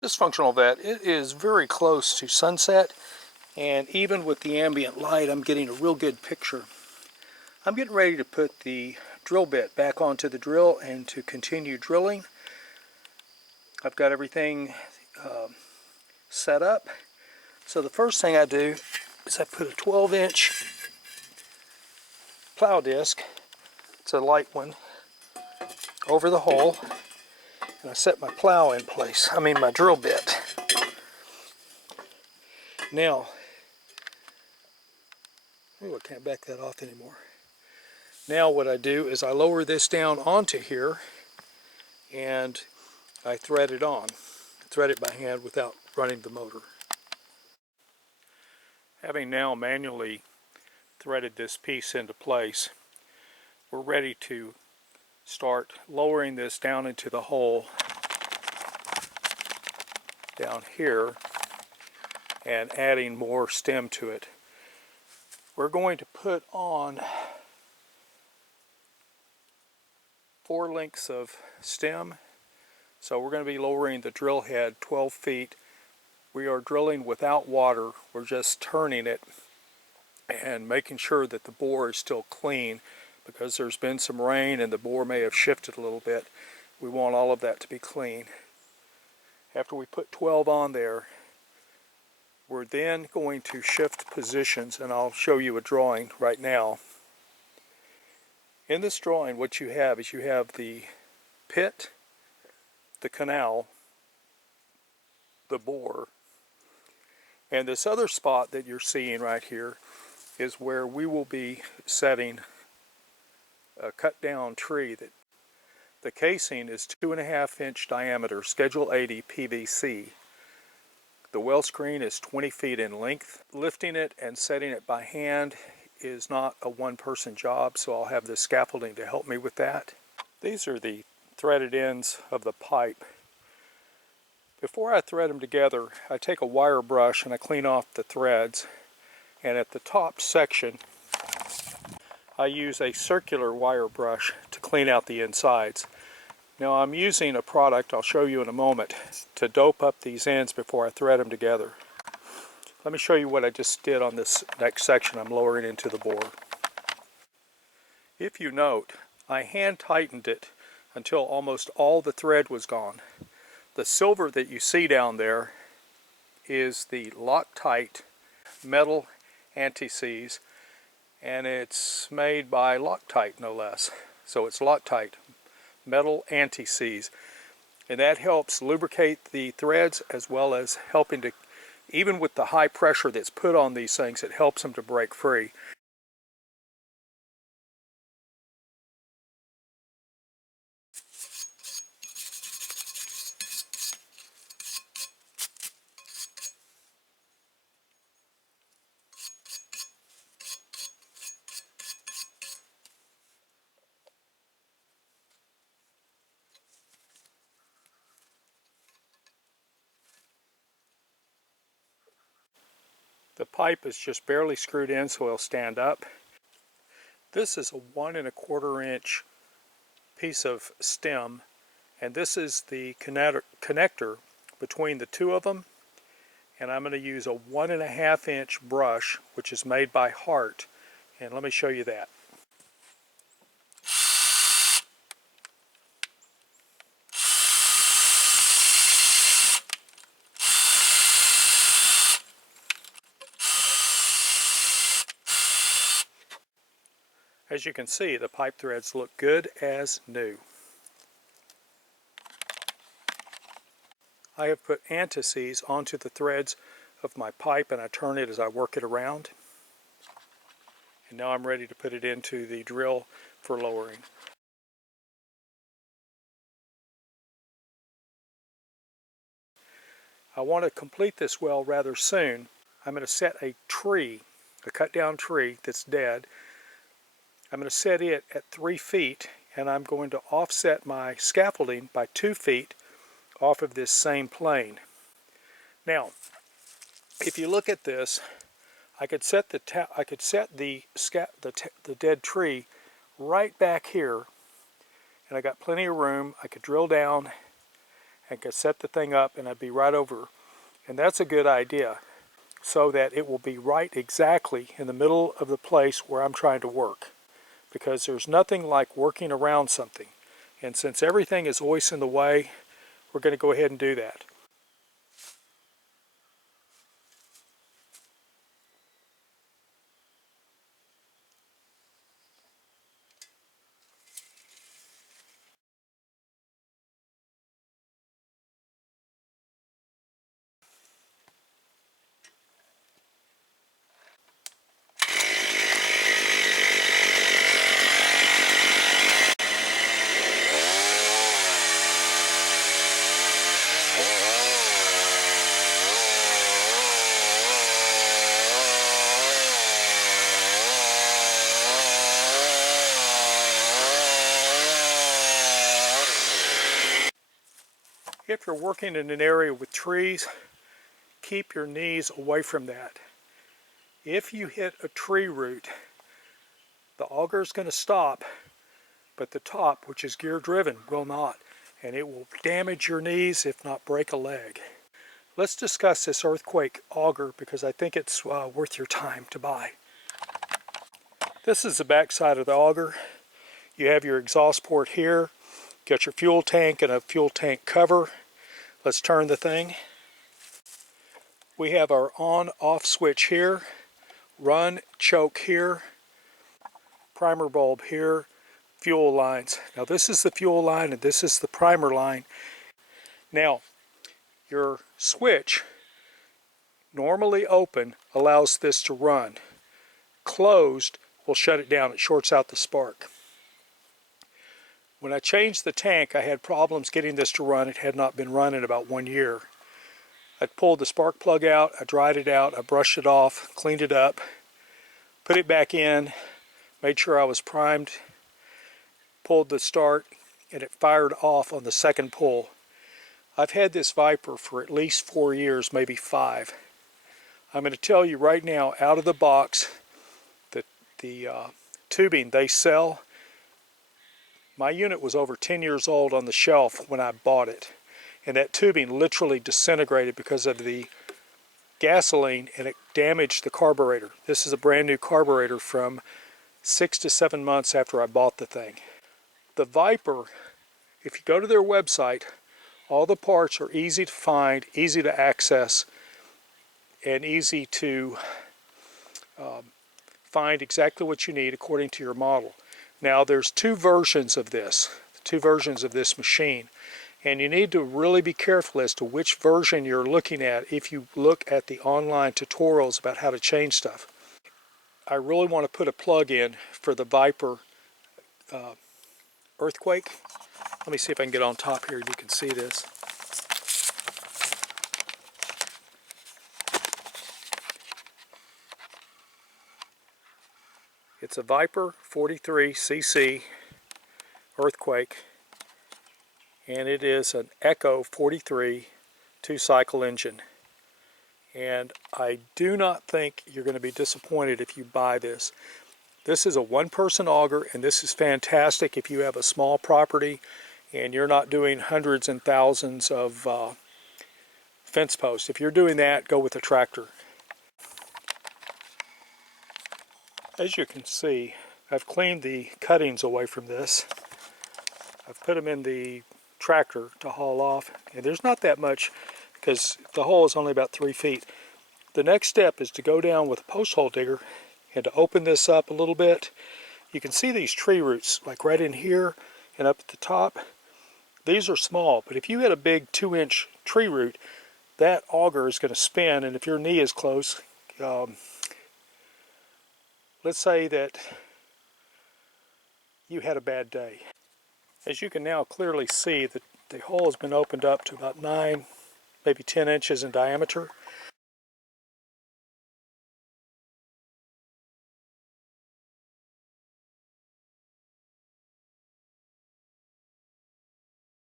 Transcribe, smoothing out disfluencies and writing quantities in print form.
This functional vet, it is very close to sunset, and even with the ambient light I'm getting a real good picture. I'm getting ready to put the drill bit back onto the drill and to continue drilling. I've got everything set up. So the first thing I do is I put a 12-inch plow disc, it's a light one, over the hole, and I set my plow in place, my drill bit. Now, I can't back that off anymore. Now what I do is I lower this down onto here and I thread it on. I thread it by hand without running the motor. Having now manually threaded this piece into place, we're ready to start lowering this down into the hole down here and adding more stem to it. We're going to put on 4 lengths of stem. So we're going to be lowering the drill head 12 feet. We are drilling without water. We're just turning it and making sure that the bore is still clean, because there's been some rain and the bore may have shifted a little bit. We want all of that to be clean. After we put 12 on there, we're then going to shift positions, and I'll show you a drawing right now. In this drawing, what you have is you have the pit, the canal, the bore, and this other spot that you're seeing right here is where we will be setting a cut down tree. That the casing is 2.5-inch diameter, Schedule 80 PVC. The well screen is 20 feet in length. Lifting it and setting it by hand is not a one-person job, so I'll have the scaffolding to help me with that. These are the threaded ends of the pipe. Before I thread them together, I take a wire brush and I clean off the threads, and at the top section I use a circular wire brush to clean out the insides. Now I'm using a product I'll show you in a moment to dope up these ends before I thread them together. Let me show you what I just did on this next section I'm lowering into the bore. If you note, I hand tightened it until almost all the thread was gone. The silver that you see down there is the Loctite metal anti-seize, and it's made by Loctite, no less. So it's Loctite metal anti-seize, and that helps lubricate the threads, as well as helping to, even with the high pressure that's put on these things, it helps them to break free. The pipe is just barely screwed in so it'll stand up. This is a 1 1/4 inch piece of stem, and this is the connector between the two of them, and I'm going to use a 1 1/2 inch brush, which is made by Hart, and let me show you that. As you can see, the pipe threads look good as new. I have put anti-seize onto the threads of my pipe, and I turn it as I work it around. And now I'm ready to put it into the drill for lowering. I want to complete this well rather soon. I'm going to set a tree, a cut down tree that's dead. I'm going to set it at 3 feet, and I'm going to offset my scaffolding by 2 feet off of this same plane. Now, if you look at this, I could set the dead tree right back here, and I got plenty of room. I could drill down and could set the thing up and I'd be right over. And that's a good idea, so that it will be right exactly in the middle of the place where I'm trying to work. Because there's nothing like working around something. And since everything is always in the way, we're going to go ahead and do that. If you're working in an area with trees, keep your knees away from that. If you hit a tree root, the auger is going to stop, but the top, which is gear driven, will not. And it will damage your knees, if not break a leg. Let's discuss this earthquake auger because I think it's worth your time to buy. This is the back side of the auger. You have your exhaust port here. Got your fuel tank and a fuel tank cover. Let's turn the thing. We have our on-off switch here, run, choke here, primer bulb here, fuel lines. Now this is the fuel line and this is the primer line. Now your switch, normally open, allows this to run. Closed will shut it down. It shorts out the spark. When I changed the tank, I had problems getting this to run. It had not been run in about 1 year. I pulled the spark plug out, I dried it out, I brushed it off, cleaned it up, put it back in, made sure I was primed, pulled the start, and it fired off on the second pull. I've had this Viper for at least 4 years, maybe 5. I'm going to tell you right now, out of the box, that the tubing they sell, my unit was over 10 years old on the shelf when I bought it. And that tubing literally disintegrated because of the gasoline, and it damaged the carburetor. This is a brand new carburetor from 6 to 7 months after I bought the thing. The Viper, if you go to their website, all the parts are easy to find, easy to access, and easy to find exactly what you need according to your model. Now there's two versions of this machine. And you need to really be careful as to which version you're looking at if you look at the online tutorials about how to change stuff. I really want to put a plug in for the Viper earthquake. Let me see if I can get on top here and you can see this. It's a Viper 43cc earthquake, and it is an Echo 43 2-cycle engine. And I do not think you're going to be disappointed if you buy this. This is a one-person auger, and this is fantastic if you have a small property and you're not doing hundreds and thousands of fence posts. If you're doing that, go with a tractor. As you can see, I've cleaned the cuttings away from this. I've put them in the tractor to haul off, and there's not that much because the hole is only about 3 feet. The next step is to go down with a post hole digger and to open this up a little bit. You can see these tree roots like right in here and up at the top. These are small, but if you had a big 2-inch tree root, that auger is going to spin, and if your knee is close, let's say that you had a bad day. As you can now clearly see, that the hole has been opened up to about 9, maybe 10 inches in diameter.